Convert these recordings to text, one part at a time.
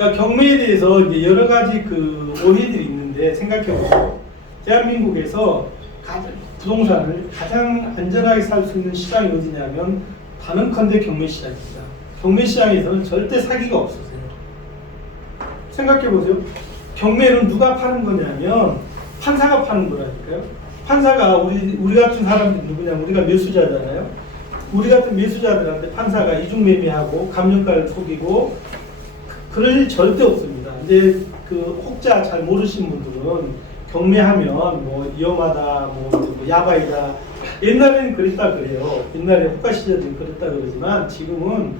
그러니까 경매에 대해서 이제 여러 가지 그 오해들이 있는데 생각해보세요. 대한민국에서 부동산을 가장 안전하게 살 수 있는 시장이 어디냐면 단언컨대 경매 시장입니다. 경매 시장에서는 절대 사기가 없으세요. 생각해보세요. 경매는 누가 파는 거냐면 판사가 파는 거라니까요. 판사가 우리 같은 사람들이 누구냐면 우리가 매수자잖아요. 우리 같은 매수자들한테 판사가 이중매매하고 감정가를 속이고 그럴 일 절대 없습니다. 근데 그 혹자 잘 모르신 분들은 경매하면 뭐 위험하다, 뭐 야바이다. 옛날에는 그랬다 그래요. 옛날에 호가 시절에는 그랬다 그러지만 지금은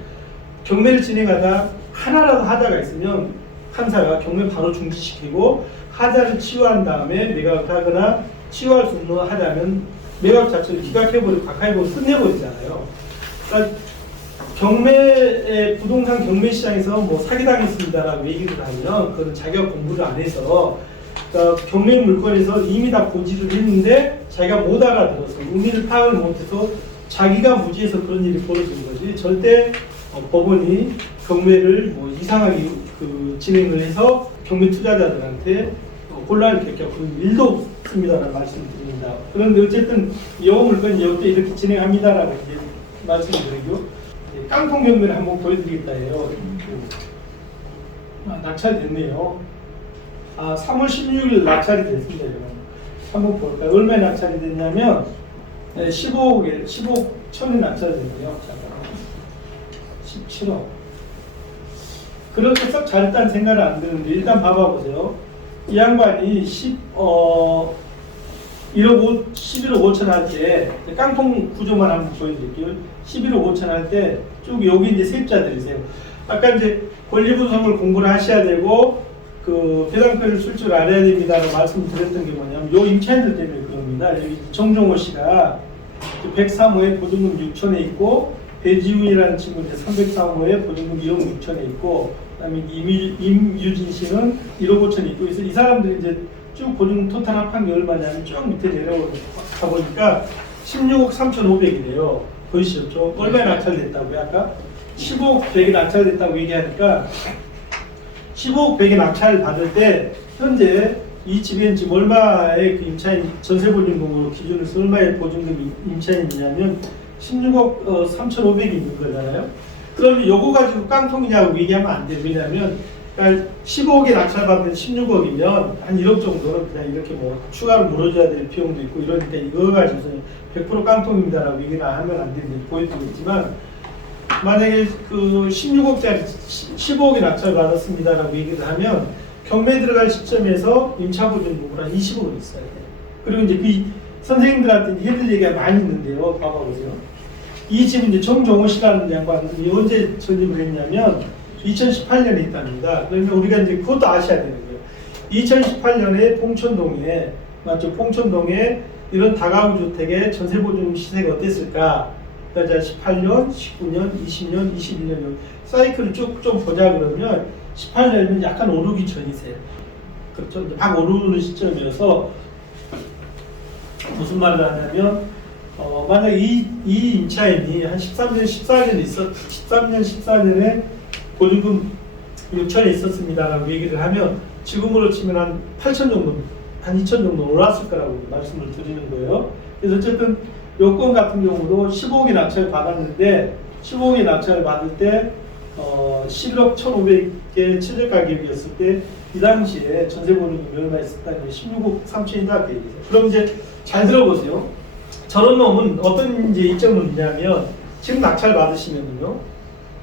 경매를 진행하다 하나라도 하자가 있으면 판사가 경매 바로 중지시키고 하자를 치유한 다음에 매각을 하거나 치유할 수 없는 하자면 매각 자체를 기각해버리고 각하해버리고 끝내버리잖아요. 그러니까 부동산 경매 시장에서 뭐 사기당했습니다라고 얘기를 하면 그건 자기가 공부를 안 해서 그러니까 경매 물건에서 이미 다 고지를 했는데 자기가 못 알아들어서 의미를 파악을 못해서 자기가 무지해서 그런 일이 벌어진 거지 절대 법원이 경매를 뭐 이상하게 진행을 해서 경매 투자자들한테 곤란을 겪고 그런 일도 없습니다라는 말씀을 드립니다. 그런데 어쨌든 여호 물건이 역대 이렇게 진행합니다라고 이제 말씀을 드리고 깡통 경매를 한번 보여드리겠다 해요. 낙찰됐네요. 3월 16일 낙찰이 됐습니다. 한번 볼까요? 얼마에 낙찰이 됐냐면 15억 천에 낙찰됐네요. 17억. 그렇게 썩 잘했다는 생각은 안 드는데 일단 봐봐보세요. 이 양반이 11억 5천 할 때 깡통 구조만 한번 보여드릴게요. 11억 5천 할 때 쭉 여기 이제 세입자들이세요. 아까 이제 권리분석을 공부를 하셔야 되고 그 배당표를 쓸 줄 알아야 됩니다라고 말씀드렸던 게 뭐냐면 요 임차인들 때문에 그럽니다. 여기 정종호 씨가 103호에 보증금 6천에 있고 배지훈이라는 친구는 303호에 보증금 2억 6천에 있고 그다음에 임유진 씨는 1억 5천에 있고 그래서 이 사람들이 이제 쭉 보증금 토탈 합한 게 얼마냐면 쭉 밑에 내려가 보니까 16억 3,500이래요. 보이시죠? 얼마에 낙찰됐다고요? 아까 15억 100이 낙찰됐다고 얘기하니까 15억 100에 낙찰을 받을 때 현재 이 집에는 지금 얼마의 그 임차인 전세보증금으로 기준을 해서 얼마의 보증금 임차인이냐면 16억 3,500이 있는 거잖아요. 그러면 요거 가지고 깡통이냐고 얘기하면 안 돼요. 왜냐하면 그러니까 15억에 낙찰받는 16억이면 한 1억 정도는 그냥 이렇게 뭐 추가로 물어줘야 될 비용도 있고 이러니까 이거 가지고서 100% 깡통입니다라고 얘기를 안 하면 안 되는데 보여드리겠지만 만약에 그 16억짜리 15억에 낙찰받았습니다라고 얘기를 하면 경매 들어갈 시점에서 임차보증금으로 한 20억은 있어야 돼요. 그리고 이제 그 선생님들한테 해줄 얘기가 많이 있는데요. 봐봐보세요. 이 집은 이제 정종호 씨라는 양반이 언제 전입을 했냐면 2018년에 있답니다. 그러면 우리가 이제 그것도 아셔야 되는 거예요. 2018년에 봉천동에 맞죠? 봉천동에 이런 다가구 주택의 전세보증 시세가 어땠을까? 그러니까 18년, 19년, 20년, 21년 사이클을 쭉 좀 보자 그러면 18년이면 약간 오르기 전이세요. 그렇죠? 막 오르는 시점이어서 무슨 말을 하냐면 만약 이 임차인이 한 13년, 14년에 보증금 6천에 있었습니다라고 얘기를 하면 지금으로 치면 한 8천 정도, 한 2천 정도 올랐을 거라고 말씀을 드리는 거예요. 그래서 어쨌든 요건 같은 경우도 15억의 낙찰을 받았는데 15억의 낙찰을 받을 때 11억 1,500개 최저 가격이었을 때 이 당시에 전세보증금이 얼마 있었다는 게 16억 3천이다 그 얘기죠. 그럼 이제 잘 들어보세요. 저런 놈은 어떤 이제 이점은 있냐면 지금 낙찰 받으시면요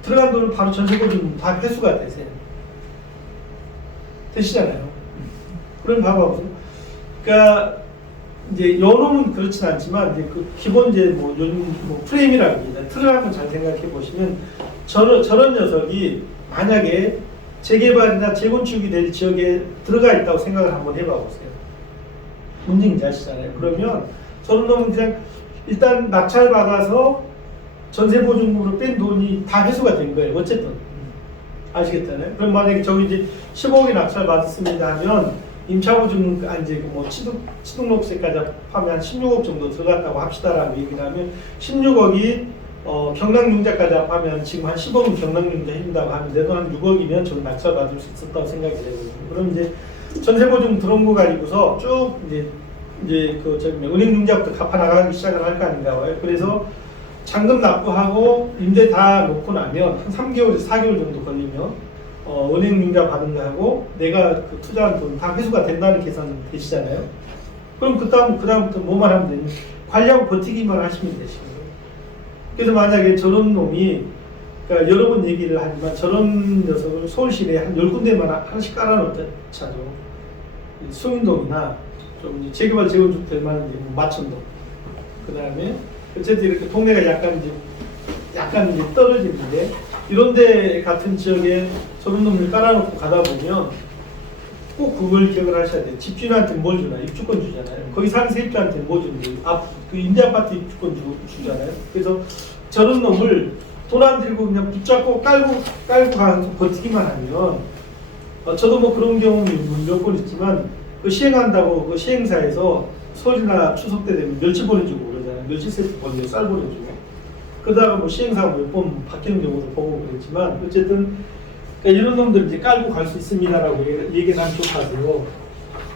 들어간 돈은 바로 전세보증금 다 회수가 되시잖아요. 그럼 봐봐보세요. 그러니까 이제 여놈은 그렇진 않지만 이제 그 기본 이제 뭐 요즘 뭐 프레임이라고 합니다. 틀을 한번 잘 생각해 보시면 저런 녀석이 만약에 재개발이나 재건축이 될 지역에 들어가 있다고 생각을 한번 해봐 보세요. 문제인지 아시잖아요. 그러면 저런 놈은 그냥 일단 낙찰 받아서 전세보증금으로 뺀 돈이 다 회수가 된 거예요. 어쨌든 아시겠잖아요. 그럼 만약에 저기 이제 15억이 낙찰 받았습니다 하면 임차보증금 이제 뭐 취득록세까지 하면 한 16억 정도 들어갔다고 합시다라고 얘기를 하면 16억이 경락융자까지 합하면 지금 한 10억은 경락융자 해준다고 하면 내 돈 한 6억이면 저는 낙찰받을 수 있었다고 생각이 되거든요. 그럼 이제 전세보증 들어온 거 가지고서 쭉 이제 그 저기 은행융자부터 갚아 나가기 시작을 할 거 아닌가 봐요. 그래서 잔금 납부하고 임대 다 놓고 나면 한 3개월에서 4개월 정도 걸리면 은행융자 받은 거 하고 내가 그 투자한 돈 다 회수가 된다는 계산 되시잖아요. 그럼 그다음부터 뭐만 하면 되니 관리하고 버티기만 하시면 되시거든요. 그래서 만약에 저런 놈이 그러니까 여러 번 얘기를 하지만 저런 녀석을 서울시내에 한 10군데만 하나씩 깔아놓자죠. 수민동이나 좀 이제 재개발 재건축 될 만한 뭐 마천동, 그 다음에 어쨌든 이렇게 동네가 약간 이제 떨어지는데 이런데 같은 지역에 저런 놈을 깔아놓고 가다 보면 꼭 그걸 기억을 하셔야 돼요. 집주인한테 뭘 주나? 입주권 주잖아요. 거기 사는 세입자한테 뭐 주는데? 그 임대아파트 입주권 주잖아요. 그래서 저런 놈을 돈 안 들고 그냥 붙잡고 깔고 가서 버티기만 하면 저도 뭐 그런 경험이 몇 번 있지만 그 시행한다고 그 시행사에서 설이나 추석 때 되면 멸치 보내주고 그러잖아요. 멸치 세트 보내주고 쌀 보내주고 그러다가 뭐 시행사가 몇 번 바뀌는 경우도 보고 그랬지만 어쨌든 그러니까 이런 놈들 이제 깔고 갈 수 있습니다라고 얘기를 하면 좋다고요.